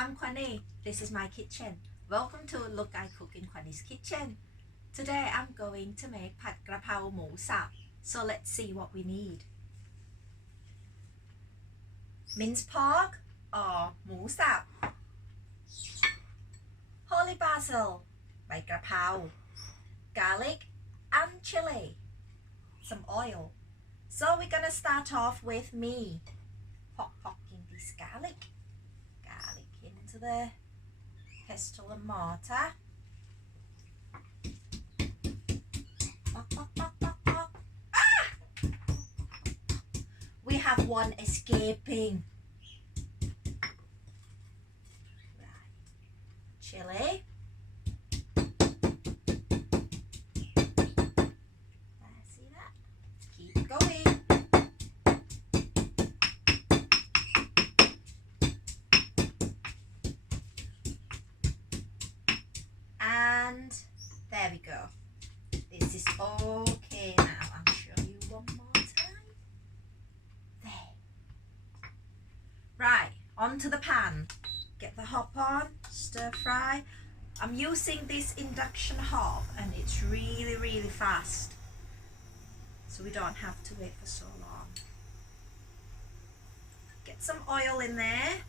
I'm Kwanni. This is my kitchen. Welcome to Look I Cook in KwanniE's kitchen. Today I'm going to make Pad Gaprao Moo Sab. So let's see what we need. Minced pork or Moo Sab. Holy basil, by Gaprao, garlic and chili, some oil. So we're gonna start off with me pocking this garlic into the pestle and mortar. Ah! We have one escaping. Right. Chili. See that? Keep going. And there we go. This is okay now. I'll show you one more time. There. Right, onto the pan. Get the hob on, stir fry. I'm using this induction hob and it's really fast. So we don't have to wait for so long. Get some oil in there.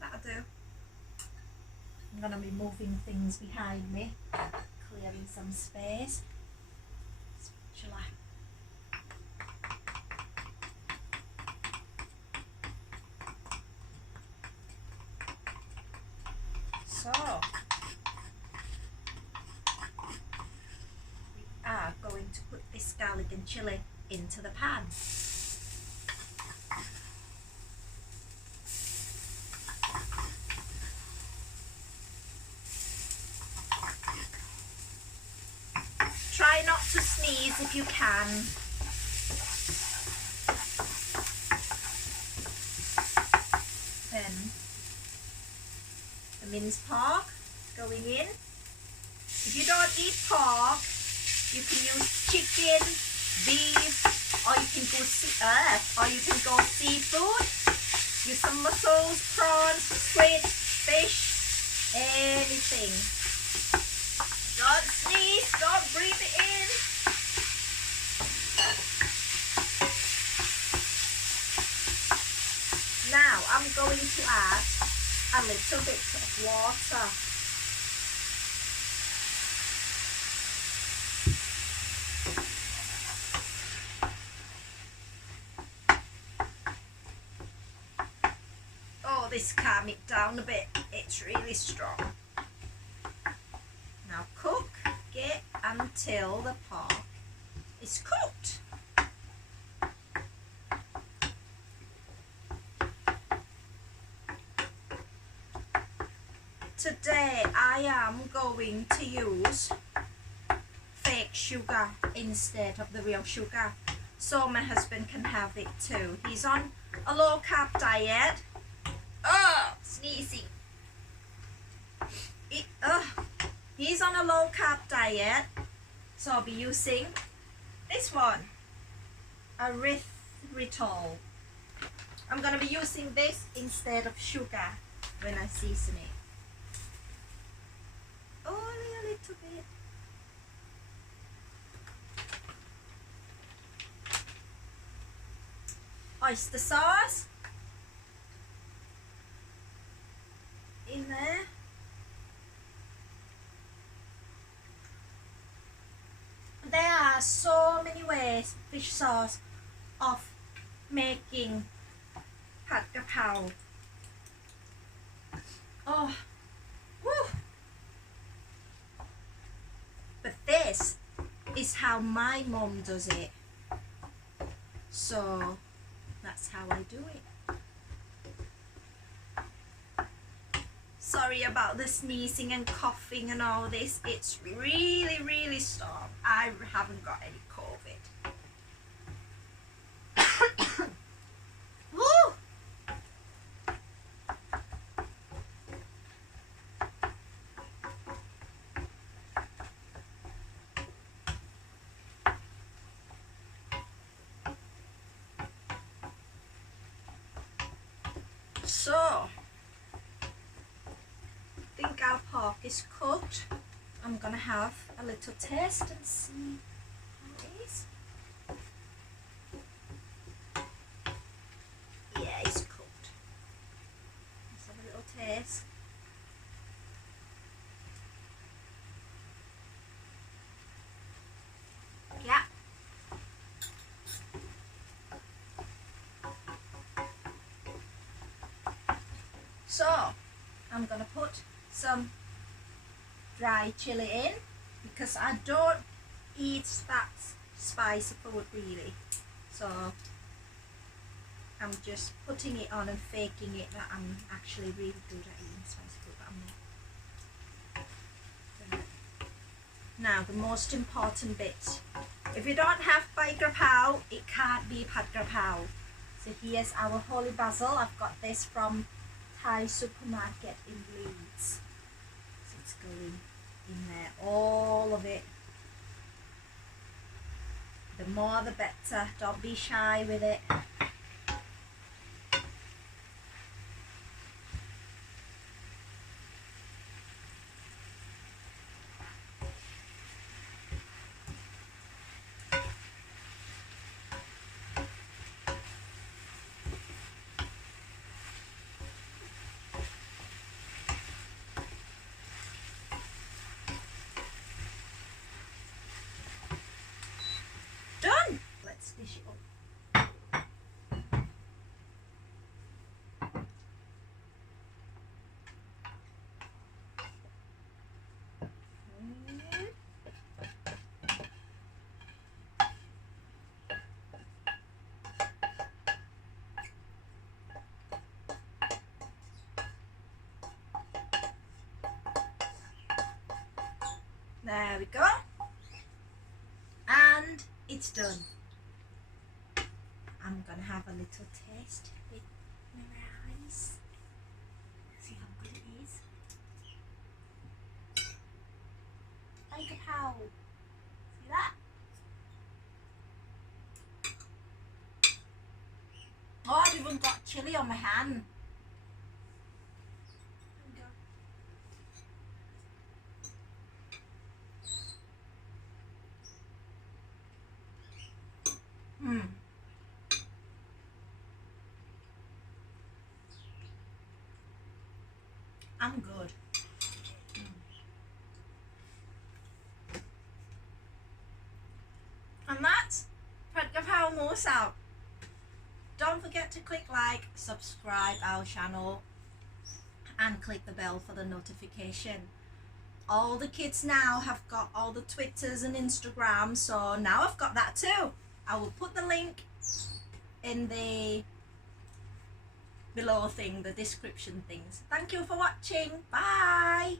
That'll do. I'm going to be moving things behind me, clearing some space. Spatula. So, we are going to put this garlic and chili into the pan. Try not to sneeze if you can. Then the minced pork going in. If you don't eat pork, you can use chicken, beef, or you can go seafood. Use some mussels, prawns, squid, fish, anything. Don't sneeze, don't breathe it in. Now I'm going to add a little bit of water. Oh, this calm it down a bit. It's really strong. Now cook it until the pork is cooked. Today I am going to use fake sugar instead of the real sugar, so my husband can have it too. He's on a low carb diet. Oh, sneezing. He's on a low carb diet, so I'll be using this one, erythritol. I'm going to be using this instead of sugar when I season it. Only a little bit. Oyster sauce in there. There are so many ways, fish sauce, of making Pad Gaprao. Oh, woo! But this is how my mom does it. So that's how I do it. Sorry about the sneezing and coughing and all this. It's really strong. I haven't got any COVID. Woo! So, I think our pork is cooked. I'm gonna have a little taste and see how it is. Yeah, it's cooked. Let's have a little taste. Yeah. So, I'm gonna put some dry chili in because I don't eat that spicy food really. So, I'm just putting it on and faking it that I'm actually really good at eating spicy food, but I'm not. Now, the most important bit. If you don't have Gaprao, it can't be Pad Gaprao. So here's our holy basil. I've got this from Thai supermarket in Leeds. So it's going in there, all of it. The more the better, don't be shy with it. Done! Let's dish it up. There we go. And it's done. I'm gonna have a little taste with my eyes. See how good it is. Like a cow. See that? Oh, I've even got chili on my hand. I'm good. And that's Gaprao Moo Sab. Don't forget to click like, subscribe our channel and click the bell for the notification. All the kids now have got all the Twitters and Instagram, so now I've got that too. I will put the link in the below thing, the description things. Thank you for watching. Bye.